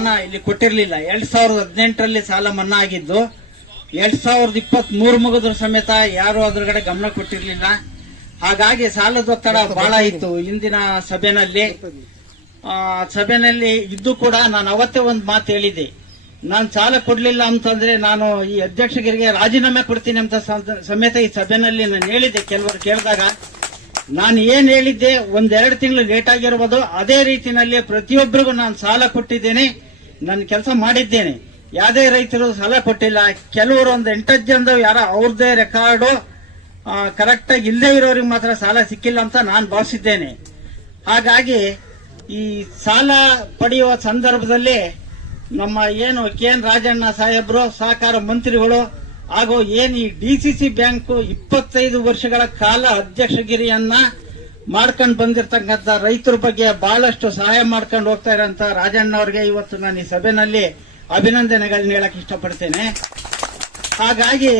ಸಾಲನ ಇಲ್ಲಿ ಕೊಟ್ಟಿರ್ಲಿಲ್ಲ. 2018ರಲ್ಲಿ ಸಾಲ ಮನ್ನಾ ಆಗಿದ್ದು 2023 ಮುಗಿದ್ರ ಸಮೇತ ಯಾರು ಅದ್ರ ಕಡೆ ಗಮನ ಕೊಟ್ಟಿರ್ಲಿಲ್ಲ. ಹಾಗಾಗಿ ಸಾಲದ ಒತ್ತಡ ಬಹಳ ಇತ್ತು. ಇಂದಿನ ಸಭೆನಲ್ಲಿ ಇದ್ದು ಕೂಡ ನಾನು ಅವತ್ತೇ ಒಂದು ಮಾತು ಹೇಳಿದ್ದೆ, ನಾನು ಸಾಲ ಕೊಡ್ಲಿಲ್ಲ ಅಂತಂದ್ರೆ ನಾನು ಈ ಅಧ್ಯಕ್ಷರಿಗೆ ರಾಜೀನಾಮೆ ಕೊಡ್ತೀನಿ ಅಂತ ಸಮೇತ ಈ ಸಭೆಯಲ್ಲಿ ನಾನು ಹೇಳಿದ್ದೆ. ಕೆಲವರು ಕೇಳಿದಾಗ ನಾನು ಏನ್ ಹೇಳಿದ್ದೆ, 1-2 ತಿಂಗಳು ಲೇಟ್ ಆಗಿರ್ಬೋದು, ಅದೇ ರೀತಿಯಲ್ಲಿ ಪ್ರತಿಯೊಬ್ಬರಿಗೂ ನಾನು ಸಾಲ ಕೊಟ್ಟಿದ್ದೇನೆ, ನನ್ನ ಕೆಲಸ ಮಾಡಿದ್ದೇನೆ. ಯಾವುದೇ ರೈತರು ಸಾಲ ಕೊಟ್ಟಿಲ್ಲ. ಕೆಲವರು ಒಂದು 8 ಜನದ ಯಾರ ಅವ್ರದೇ ರೆಕಾರ್ಡು ಕರೆಕ್ಟ್ ಆಗಿ ಇಲ್ಲದೆ ಇರೋರಿಗೆ ಮಾತ್ರ ಸಾಲ ಸಿಕ್ಕಿಲ್ಲ ಅಂತ ನಾನು ಭಾವಿಸಿದ್ದೇನೆ. ಹಾಗಾಗಿ ಈ ಸಾಲ ಪಡೆಯುವ ಸಂದರ್ಭದಲ್ಲಿ ನಮ್ಮ ಏನು ಕೆ.ಎನ್. ರಾಜಣ್ಣ ಸಾಹೇಬರು, ಸಹಕಾರ ಮಂತ್ರಿಗಳು ಹಾಗೂ ಏನ್ ಈ ಡಿಸಿಸಿ ಬ್ಯಾಂಕ್ 25 ವರ್ಷಗಳ ಕಾಲ ಅಧ್ಯಕ್ಷಗಿರಿಯನ್ನ ಮಾಡ್ಕೊಂಡು ಬಂದಿರತಕ್ಕಂಥ ರೈತರ ಬಗ್ಗೆ ಬಹಳಷ್ಟು ಸಹಾಯ ಮಾಡ್ಕೊಂಡು ಹೋಗ್ತಾ ಇರೋಂತ ರಾಜಣ್ಣ ಅವರಿಗೆ ಇವತ್ತು ನಾನು ಈ ಸಭೆಯಲ್ಲಿ ಅಭಿನಂದನೆಗಳನ್ನ ಹೇಳಕ್ ಇಷ್ಟಪಡ್ತೇನೆ. ಹಾಗಾಗಿ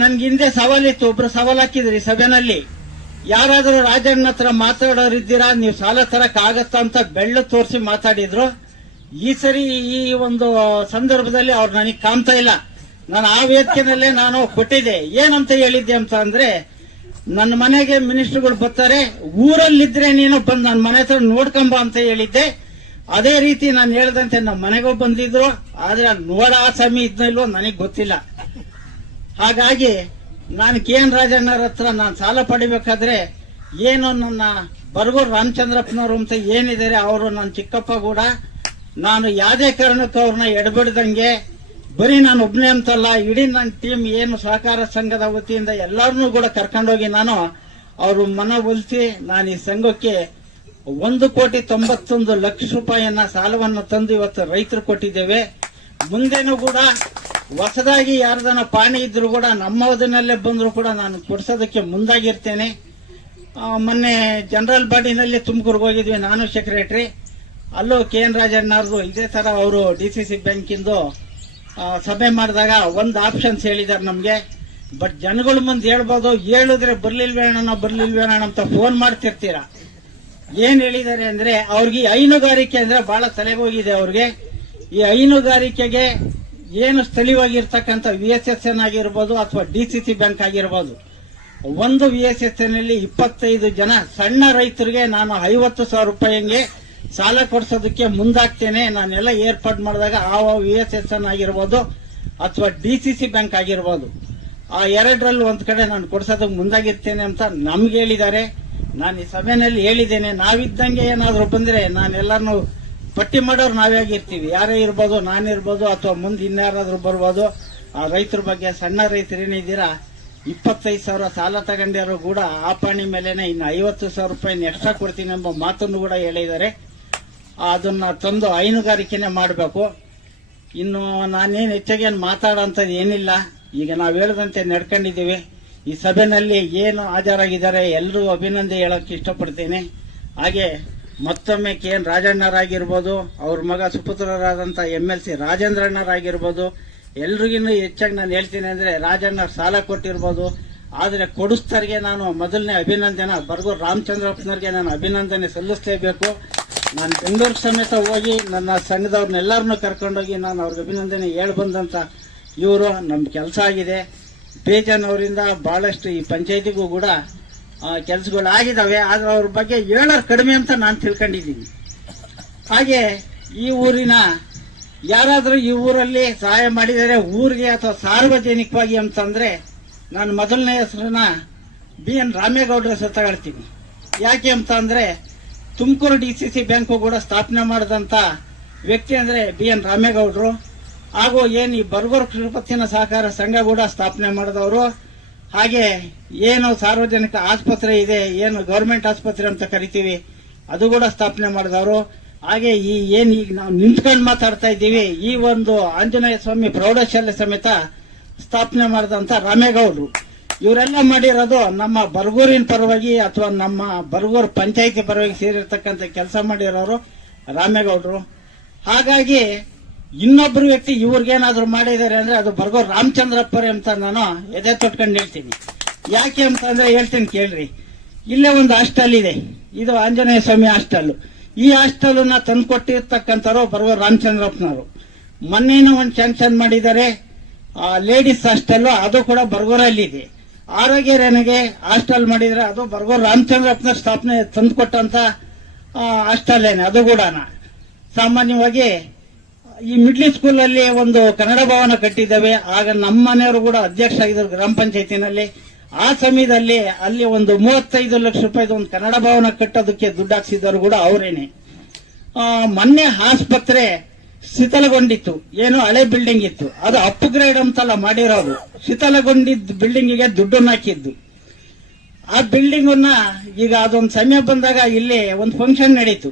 ನನ್ಗೆ ಹಿಂದೆ ಸವಾಲಿತ್ತು, ಒಬ್ರು ಸವಾಲ್ ಹಾಕಿದ್ರಿ ಸಭೆಯಲ್ಲಿ, ಯಾರಾದರೂ ರಾಜಣ್ಣ ಹತ್ರ ಮಾತಾಡೋರಿದ್ದೀರಾ, ನೀವು ಸಾಲ ತರಕ್ ಆಗತ್ತಾ ಅಂತ ಬೆಳ್ಳು ತೋರಿಸಿ ಮಾತಾಡಿದ್ರು. ಈ ಸರಿ ಈ ಒಂದು ಸಂದರ್ಭದಲ್ಲಿ ಅವ್ರು ನನಗೆ ಕಾಣ್ತಾ ಇಲ್ಲ. ನಾನು ಆ ವೇದಿಕೆನಲ್ಲೇ ನಾನು ಕೊಟ್ಟಿದ್ದೆ. ಏನಂತ ಹೇಳಿದ್ದೆ ಅಂತ ಅಂದ್ರೆ, ನನ್ನ ಮನೆಗೆ ಮಿನಿಸ್ಟರ್ಗಳು ಬರ್ತಾರೆ, ಊರಲ್ಲಿದ್ರೆ ನೀನು ಬಂದು ನನ್ನ ಮನೆ ಹತ್ರ ನೋಡ್ಕೊಂಬ ಅಂತ ಹೇಳಿದ್ದೆ. ಅದೇ ರೀತಿ ನಾನು ಹೇಳ್ದಂತೆ ನಮ್ಮ ಮನೆಗೂ ಬಂದಿದ್ರು, ಆದ್ರೆ ನೋಡ ಆಸಾಮಿ ಇದ್ನೋ ಇಲ್ವೋ ನನಗೆ ಗೊತ್ತಿಲ್ಲ. ಹಾಗಾಗಿ ನಾನು ಕೆ.ಎನ್. ರಾಜಣ್ಣರ ಹತ್ರ ನಾನು ಸಾಲ ಪಡಿಬೇಕಾದ್ರೆ ಏನು ನನ್ನ ಬರಗೂರು ರಾಮಚಂದ್ರಪ್ಪನವರು ಅಂತ ಏನಿದ್ದಾರೆ ಅವರು ನನ್ನ ಚಿಕ್ಕಪ್ಪ ಕೂಡ, ನಾನು ಯಾವುದೇ ಕಾರಣಕ್ಕೂ ಅವ್ರನ್ನ ಎಡಬಿಡ್ದಂಗೆ, ಬರೀ ನಾನು ಒಬ್ಬನೇ ಅಂತಲ್ಲ, ಇಡೀ ನನ್ನ ಟೀಮ್ ಏನು ಸಹಕಾರ ಸಂಘದ ವತಿಯಿಂದ ಎಲ್ಲರನ್ನೂ ಕೂಡ ಕರ್ಕೊಂಡೋಗಿ ನಾನು ಅವರು ಮನವೊಲಿಸಿ ನಾನು ಈ ಸಂಘಕ್ಕೆ 1,91,00,000 ರೂಪಾಯಿಯನ್ನ ಸಾಲವನ್ನು ತಂದು ಇವತ್ತು ರೈತರು ಕೊಟ್ಟಿದ್ದೇವೆ. ಮುಂದೇನೂ ಕೂಡ ಹೊಸದಾಗಿ ಯಾರ್ದನ ಪಾಣಿ ಇದ್ರು ಕೂಡ ನಮ್ಮದನ್ನಲ್ಲೇ ಬಂದ್ರು ಕೂಡ ನಾನು ಕೊಡ್ಸೋದಕ್ಕೆ ಮುಂದಾಗಿರ್ತೇನೆ. ಮೊನ್ನೆ ಜನರಲ್ ಬಾಡಿನಲ್ಲಿ ತುಮಕೂರಿಗೆ ಹೋಗಿದ್ವಿ, ನಾನು ಸೆಕ್ರೆಟರಿ. ಅಲ್ಲೂ ಕೆ.ಎನ್. ರಾಜಣ್ಣ ಅವ್ರದ್ದು ಇದೇ ತರ ಅವರು ಡಿಸಿಸಿ ಬ್ಯಾಂಕಿಂದು ಸಭೆ ಮಾಡಿದಾಗ ಒಂದು ಆಪ್ಷನ್ಸ್ ಹೇಳಿದಾರೆ ನಮ್ಗೆ. ಬಟ್ ಜನಗಳ ಮುಂದೆ ಹೇಳ್ಬೋದು, ಹೇಳಿದ್ರೆ ಬರ್ಲಿಲ್ವೇಣ ಅಂತ ಫೋನ್ ಮಾಡ್ತಿರ್ತೀರಾ. ಏನ್ ಹೇಳಿದ್ದಾರೆ ಅಂದ್ರೆ, ಅವ್ರಿಗೆ ಹೈನುಗಾರಿಕೆ ಅಂದ್ರೆ ಬಹಳ ತಲೆಗೋಗಿದೆ ಅವ್ರಿಗೆ. ಈ ಹೈನುಗಾರಿಕೆಗೆ ಏನು ಸ್ಥಳೀಯವಾಗಿರ್ತಕ್ಕಂಥ VSSN ಆಗಿರ್ಬೋದು ಅಥವಾ DCC ಬ್ಯಾಂಕ್ ಆಗಿರ್ಬೋದು, ಒಂದು VSSN ನಲ್ಲಿ 25 ಜನ ಸಣ್ಣ ರೈತರಿಗೆ ನಾನು 50,000 ರೂಪಾಯಿಗೆ ಸಾಲ ಕೊಡ್ಸೋದಕ್ಕೆ ಮುಂದಾಗ್ತೇನೆ. ನಾನೆಲ್ಲ ಏರ್ಪಾಡು ಮಾಡಿದಾಗ ಆ VSSN ಆಗಿರ್ಬೋದು ಅಥವಾ DCC ಬ್ಯಾಂಕ್ ಆಗಿರ್ಬೋದು, ಆ ಎರಡರಲ್ಲಿ ಒಂದ್ ಕಡೆ ನಾನು ಕೊಡ್ಸೋದಕ್ಕೆ ಮುಂದಾಗಿರ್ತೇನೆ ಅಂತ ನಮ್ಗೆ ಹೇಳಿದ್ದಾರೆ. ನಾನು ಈ ಸಭೆಯಲ್ಲಿ ಹೇಳಿದ್ದೇನೆ, ನಾವಿದ್ದಂಗೆ ಏನಾದ್ರು ಬಂದ್ರೆ ನಾನೆಲ್ಲರನ್ನು ಪಟ್ಟಿ ಮಾಡೋರು ನಾವೇ ಆಗಿರ್ತೀವಿ. ಯಾರೇ ಇರ್ಬೋದು, ನಾನಿರ್ಬೋದು ಅಥವಾ ಮುಂದೆ ಇನ್ಯಾರಾದ್ರೂ ಬರ್ಬೋದು. ಆ ರೈತರ ಬಗ್ಗೆ, ಸಣ್ಣ ರೈತರೇನಿದ್ದೀರಾ 25,000 ಸಾಲ ತಗೊಂಡಿರೋ ಕೂಡ ಆ ಪಾಣಿ ಮೇಲೆನೆ ಇನ್ನು 50,000 ರೂಪಾಯಿನ ಎಕ್ಸ್ಟ್ರಾ ಕೊಡ್ತೀನಿ ಎಂಬ ಮಾತನ್ನು ಕೂಡ ಹೇಳಿದ್ದಾರೆ. ಅದನ್ನ ತಂದು ಹೈನುಗಾರಿಕೆನೆ ಮಾಡಬೇಕು. ಇನ್ನು ನಾನೇನು ಹೆಚ್ಚಾಗೇನು ಮಾತಾಡೋಂಥದ್ದು ಏನಿಲ್ಲ. ಈಗ ನಾವು ಹೇಳಿದಂತೆ ನಡ್ಕೊಂಡಿದ್ದೀವಿ. ಈ ಸಭೆಯಲ್ಲಿ ಏನು ಹಾಜರಾಗಿದ್ದಾರೆ ಎಲ್ಲರೂ ಅಭಿನಂದನೆ ಹೇಳಕ್ಕೆ ಇಷ್ಟಪಡ್ತೇನೆ. ಹಾಗೆ ಮತ್ತೊಮ್ಮೆ ಕೆ.ಎನ್. ರಾಜಣ್ಣರಾಗಿರ್ಬೋದು, ಅವ್ರ ಮಗ ಸುಪುತ್ರರಾದಂಥ MLC ರಾಜೇಂದ್ರಣ್ಣರಾಗಿರ್ಬೋದು, ಎಲ್ರಿಗಿನ್ನೂ ಹೆಚ್ಚಾಗಿ ನಾನು ಹೇಳ್ತೀನಿ ಅಂದ್ರೆ, ರಾಜಣ್ಣ ಸಾಲ ಕೊಟ್ಟಿರ್ಬೋದು, ಆದರೆ ಕೊಡಿಸ್ತಾರಿಗೆ ನಾನು ಮೊದಲನೇ ಅಭಿನಂದನೆ ಬರಗೂರು ರಾಮಚಂದ್ರಪ್ಪನವ್ರಿಗೆ ನಾನು ಅಭಿನಂದನೆ ಸಲ್ಲಿಸಲೇಬೇಕು. ನಾನು ಬೆಂಗಳೂರು ಸಮೇತ ಹೋಗಿ ನನ್ನ ಸಂಘದವ್ರನ್ನೆಲ್ಲರನ್ನೂ ಕರ್ಕೊಂಡೋಗಿ ನಾನು ಅವ್ರಿಗೆ ಅಭಿನಂದನೆ ಹೇಳಿ ಬಂದಂತ ಇವರು ನಮ್ಮ ಕೆಲಸ ಆಗಿದೆ. ಬೇಜಾನವರಿಂದ ಬಹಳಷ್ಟು ಈ ಪಂಚಾಯತಿಗೂ ಕೂಡ ಕೆಲಸಗಳಾಗಿದ್ದಾವೆ. ಆದ್ರೆ ಅವ್ರ ಬಗ್ಗೆ ಹೇಳೋರು ಕಡಿಮೆ ಅಂತ ನಾನು ತಿಳ್ಕೊಂಡಿದ್ದೀನಿ. ಹಾಗೆ ಈ ಊರಿನ ಯಾರಾದರೂ ಈ ಊರಲ್ಲಿ ಸಹಾಯ ಮಾಡಿದರೆ ಊರಿಗೆ ಅಥವಾ ಸಾರ್ವಜನಿಕವಾಗಿ ಅಂತಂದ್ರೆ, ನಾನು ಮೊದಲನೇ ಹೆಸರನ್ನ BN ರಾಮೇಗೌಡರ ಹೆಸರು ತಗೊಳ್ತೀನಿ. ಯಾಕೆ ಅಂತ ಅಂದ್ರೆ, ತುಮಕೂರು DCC ಬ್ಯಾಂಕು ಕೂಡ ಸ್ಥಾಪನೆ ಮಾಡಿದಂತ ವ್ಯಕ್ತಿ ಅಂದ್ರೆ BN ರಾಮೇಗೌಡರು. ಹಾಗೂ ಏನು ಈ ಬರಗೂರು ಕೃಷಿಪತ್ತಿನ ಸಹಕಾರ ಸಂಘ ಕೂಡ ಸ್ಥಾಪನೆ ಮಾಡಿದವರು. ಹಾಗೆ ಏನು ಸಾರ್ವಜನಿಕ ಆಸ್ಪತ್ರೆ ಇದೆ, ಏನು ಗವರ್ಮೆಂಟ್ ಆಸ್ಪತ್ರೆ ಅಂತ ಕರಿತೀವಿ, ಅದು ಕೂಡ ಸ್ಥಾಪನೆ ಮಾಡಿದವರು. ಹಾಗೆ ಈ ಏನ್ ಈಗ ನಾವು ನಿಂತ್ಕೊಂಡು ಮಾತಾಡ್ತಾ ಇದ್ದೀವಿ, ಈ ಒಂದು ಆಂಜನೇಯ ಸ್ವಾಮಿ ಪ್ರೌಢಶಾಲೆ ಸಮೇತ ಸ್ಥಾಪನೆ ಮಾಡಿದಂತ ರಾಮೇಗೌಡರು. ಇವರೆಲ್ಲ ಮಾಡಿರೋದು ನಮ್ಮ ಬರಗೂರಿನ ಪರವಾಗಿ ಅಥವಾ ನಮ್ಮ ಬರಗೂರು ಪಂಚಾಯಿತಿ ಪರವಾಗಿ ಸೇರಿರ್ತಕ್ಕಂಥ ಕೆಲಸ ಮಾಡಿರೋರು ರಾಮೇಗೌಡರು. ಹಾಗಾಗಿ ಇನ್ನೊಬ್ಬರು ವ್ಯಕ್ತಿ ಇವ್ರಿಗೇನಾದ್ರು ಮಾಡಿದ್ದಾರೆ ಅಂದ್ರೆ ಅದು ಬರಗೂರು ರಾಮಚಂದ್ರಪ್ಪರೇ ಅಂತ ನಾನು ಎದೆ ತೊಟ್ಕೊಂಡು ಹೇಳ್ತೀನಿ. ಯಾಕೆ ಅಂತಂದ್ರೆ ಹೇಳ್ತೀನಿ ಕೇಳ್ರಿ. ಇಲ್ಲೇ ಒಂದು ಹಾಸ್ಟೆಲ್ ಇದೆ, ಇದು ಆಂಜನೇಯ ಸ್ವಾಮಿ ಹಾಸ್ಟೆಲ್. ಈ ಹಾಸ್ಟೆಲ್ ನ ತಂದ್ಕೊಟ್ಟಿರ್ತಕ್ಕಂಥವ್ರು ಬರುವ ರಾಮಚಂದ್ರಪ್ಪನವರು. ಮೊನ್ನೆನೂ ಒಂದು ಸ್ಯಾಂಕ್ಷನ್ ಮಾಡಿದ್ದಾರೆ ಲೇಡೀಸ್ ಹಾಸ್ಟೆಲ್, ಅದು ಕೂಡ ಬರಗೂರಲ್ಲಿದೆ. ಆರೋಗ್ಯ ರೇನೆಗೆ ಹಾಸ್ಟೆಲ್ ಮಾಡಿದ್ರೆ ಅದು ಬರಗೂರು ರಾಮಚಂದ್ರಪ್ಪನ ಸ್ಥಾಪನೆ ತಂದುಕೊಟ್ಟಂತ ಹಾಸ್ಟೆಲ್ ಏನೆ, ಅದು ಕೂಡ ಸಾಮಾನ್ಯವಾಗಿ ಈ ಮಿಡ್ಲ್ ಸ್ಕೂಲ್ ಅಲ್ಲಿ ಒಂದು ಕನ್ನಡ ಭವನ ಕಟ್ಟಿದ್ದೇವೆ. ಆಗ ನಮ್ಮ ಮನೆಯವರು ಕೂಡ ಅಧ್ಯಕ್ಷ ಆಗಿದ್ರು ಗ್ರಾಮ ಪಂಚಾಯತಿನಲ್ಲಿ. ಆ ಸಮಯದಲ್ಲಿ ಅಲ್ಲಿ ಒಂದು 35 ಲಕ್ಷ ರೂಪಾಯಿದು ಒಂದು ಕನ್ನಡ ಭವನ ಕಟ್ಟೋದಕ್ಕೆ ದುಡ್ಡು ಹಾಕ್ಸಿದವರು ಕೂಡ ಅವರೇನೆ. ಮೊನ್ನೆ ಆಸ್ಪತ್ರೆ ಶಿಥಲಗೊಂಡಿತ್ತು, ಏನು ಹಳೆ ಬಿಲ್ಡಿಂಗ್ ಇತ್ತು, ಅದು ಅಪ್ಗ್ರೇಡ್ ಅಂತೆಲ್ಲ ಮಾಡಿರೋದು. ಶಿಥಲಗೊಂಡಿದ್ದ ಬಿಲ್ಡಿಂಗಿಗೆ ದುಡ್ಡನ್ನು ಹಾಕಿದ್ದು. ಆ ಬಿಲ್ಡಿಂಗ್ ಈಗ ಅದೊಂದು ಸಮಯ ಬಂದಾಗ ಇಲ್ಲಿ ಒಂದು ಫಂಕ್ಷನ್ ನಡೀತು.